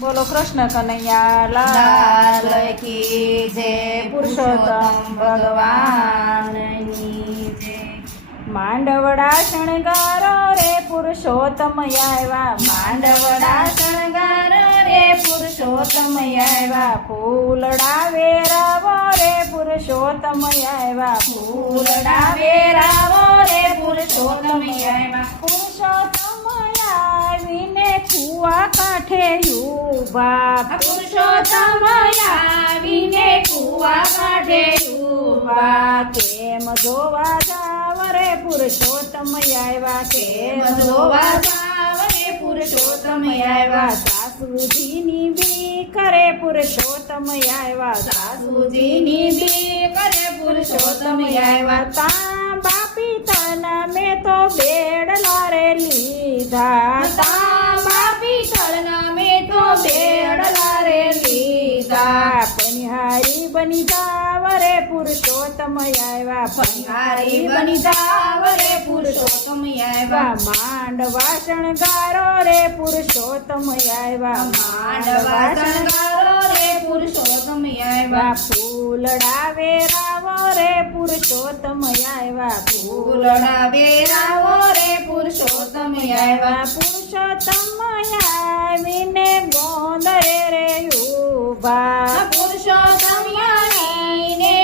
બોલો કૃષ્ણ કનૈયા લાલ કી જય, પુરુષોત્તમ ભગવાનની જય। માંડવડા શણગારો રે પુરુષોત્તમ આવ્યા, માંડવડા શણગારો રે પુરુષોત્તમ આવ્યા, ફૂલડા વેરાવો રે પુરુષોત્તમ આવ્યા, ફૂલડા વેરાવો રે પુરુષોત્તમ આવ્યા, પુરુષોત્તમ આવીને કુવા કાંઠે ઊભા, પુરુષોત્તમ આવીને કુવા કાંઠે ઊભા, કેમ જોવા જાવ રે પુરુષોત્તમ આવ્યા, કેમ જોવા જાવ રે પુરુષોત્તમ આવ્યા, સાસુજીની બી કરે પુરુષોત્તમ આવ્યા, સાસુજીની બી કરે પુરુષોત્તમ આવ્યા, તાંબા પિત્તળના મેં તો બેડલા રે લીધા, તાંબા પિત્તળના મેં તો બેડલા રે લીધા, પનિહારી બની જાવ રે પુરુષોત્તમ આવ્યા, પનિહારી બની જાવ રે પુરુષોત્તમ આવ્યા, માંડવા શણગારો રે પુરુષોત્તમ આવ્યા, માંડવા શણગારો રે પુરુષોત્તમ આવ્યા, ફૂલડા વેરાવો રે પુરુષોત્તમ આવ્યા, ફૂલડા વેરાવો રે પુરુષોત્તમ આવ્યા, પુરુષોત્તમ આવીને ગોંદરે રે ઊભા, પુરુષોત્તમ આવીને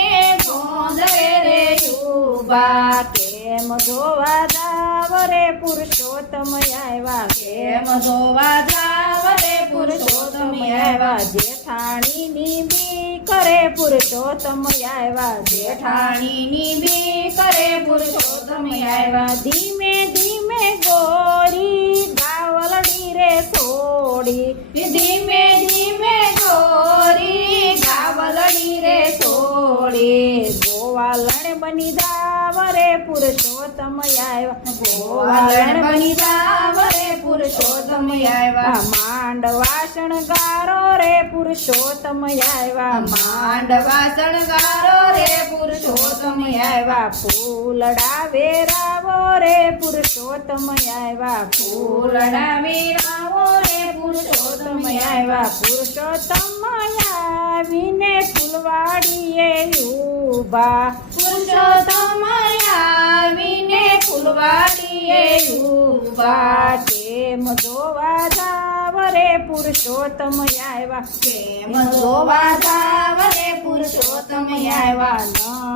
ગોંદરે રે ઊભા, કેમ જોવા જાવ રે પુરુષોત્તમ આવ્યા, કેમ જોવા જાવ રે પુરુષોત્તમ આવ્યા, જેઠાણીની બી કરે પુરુષોત્તમ આવ્યા, જેઠાણીની બી કરે પુરુષોત્તમ આવ્યા, ધીમે ધીમે ગોરી ગાવલડી રે છોડી, ધીમે ધીમે ગોરી ગાવલડી રે છોડી, ગોવાલણ બની જાવ રે પુરુષોત્તમ આવ્યા, ગોવાલણ બની જાવ રે પુરુષોત્તમ આવ્યા, માંડવા શણગારો રે પુરુષોત્તમ આવ્યા, માંડવા શણગારો રે પુરુષોત્તમ આવ્યા, ફૂલડા વેરાવો રે પુરુષોત્તમ આવ્યા, ફૂલડા વેરાવો રે પુરુષોત્તમ આવ્યા, પુરુષોત્તમ આવીને ફૂલવાડીએ ઊભા, પુરુષોત્તમ આવીને ફૂલવાડીએ ઊભા, કેમ જોવા જાવ રે પુરુષોત્તમ આવ્યા, કેમ જોવા જાવ રે પુરુષોત્તમ આવ્યા,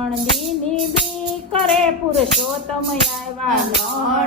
નણદીની બી કરે પુરુષોત્તમ આવ્યા,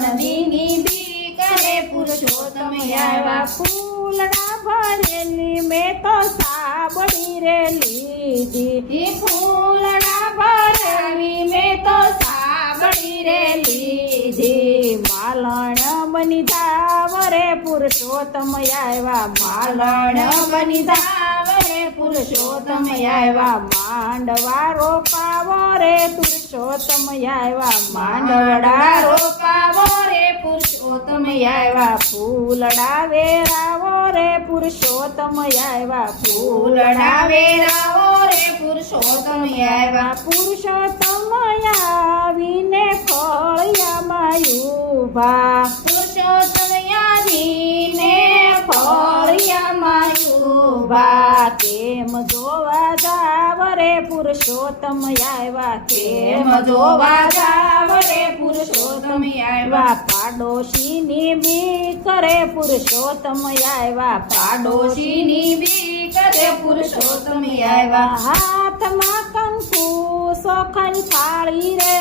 નણદીની બી કરે પુરુષોત્તમ આવ્યા, ફૂલડા ભરેલી મેં તો સાબડી રે લીધી, ફૂલડા ભરેલી મેં તો સાબડી રે લીધી, માલણ બની જાવ રે પુરુષોત્તમ આવ્યા, માલણ બની જાવ રે પુરુષોત્તમ આવ્યા, માંડવા રોપાવો રે પુરુષોત્તમ આવ્યા, માંડવડા રોપાવો રે પુરુષોત્તમ આવ્યા, ફૂલડા વેરાવો રે પુરુષોત્તમ આવ્યા, ફૂલડા વેરાવો રે પુરુષોત્તમ આવ્યા, પુરુષોત્તમ આવીને ફળિયામાં ઊભા, પુરુષોત્તમ આવીને ફળિયામાં ઊભા, કેમ જોવા જાવ રે પુરુષોત્તમ આવ્યા, કેમ જોવા જાવ રે પુરુષોત્તમ આવ્યા, પાડોશીની બી કરે પુરુષોત્તમ આવ્યા, પાડોશીની બી કરે પુરુષોત્તમ આવ્યા, હાથમાં કંકુ સોખાની થાળી રે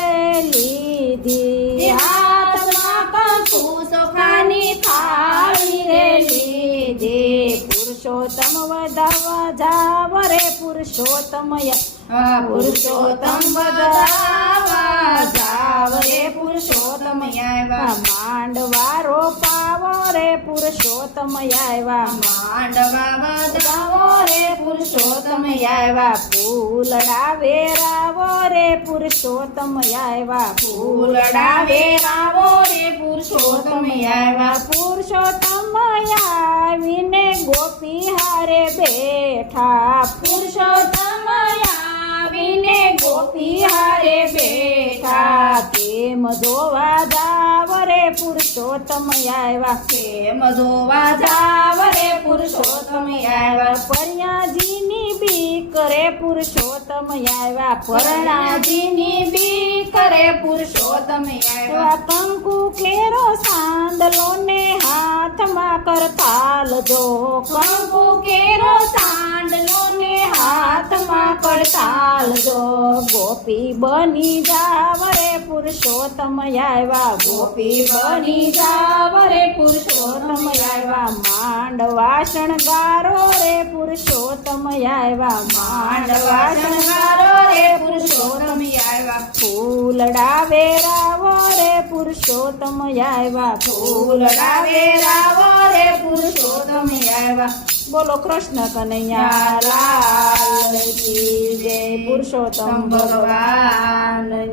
લીધી, હાથમાં કંકુ સોખાની થાળી રે લીધી, પુરુષોત્તમ વધાવા જાવ રે પુરુષોત્તમ પુરુષોત્તમ વધાવા જાવ રે પુરુષોત્તમ આવ્યા, માંડવા રોપાવો રે પુરુષોત્તમ આવ્યા, માંડવા વધાવો રે પુરુષોત્તમ આવ્યા, ફૂલડા વેરાવો રે પુરુષોત્તમ આવ્યા, ફૂલડા વેરાવો રે પુરુષોત્તમ આવ્યા, પુરુષોત્તમ આવીને ગોપી હારે બેઠા, પુરુષોત્તમ આવીને ગોપી હારે બેઠા, કેમ જોવા જાવ રે પુરુષોત્તમ આવ્યા, કેમ જોવા જાવ રે પુરુષોત્તમ પરણાજીની બીક રે પુરુષોત્તમ આવ્યા પરણાજીની બીક રે પુરુષોત્તમ આવ્યા કંકુ કેરો સાંદલો ને હાથમાં કરતાલ જો કંકુ કેરો સાંડલો ને હાથમાં કરતાલ જો ગોપી બની જાવ રે પુરુષોત્તમ આવ્યા ગોપી બની જાવ રે પુરુષોત્તમ આવ્યા માંડવા શણગારો રે પુરુષોત્તમ આવ્યા માંડવા શણગારો રે પુરુષોત્તમ આવ્યા ફૂલડા વેરાવો રે પુરુષોત્તમ આવ્યા ફૂલડા વેરાવો રે પુરુષોત્તમ આવ્યા બોલો કૃષ્ણ કનૈયા લાલ કી જય પુરુષોત્તમ ભગવાનની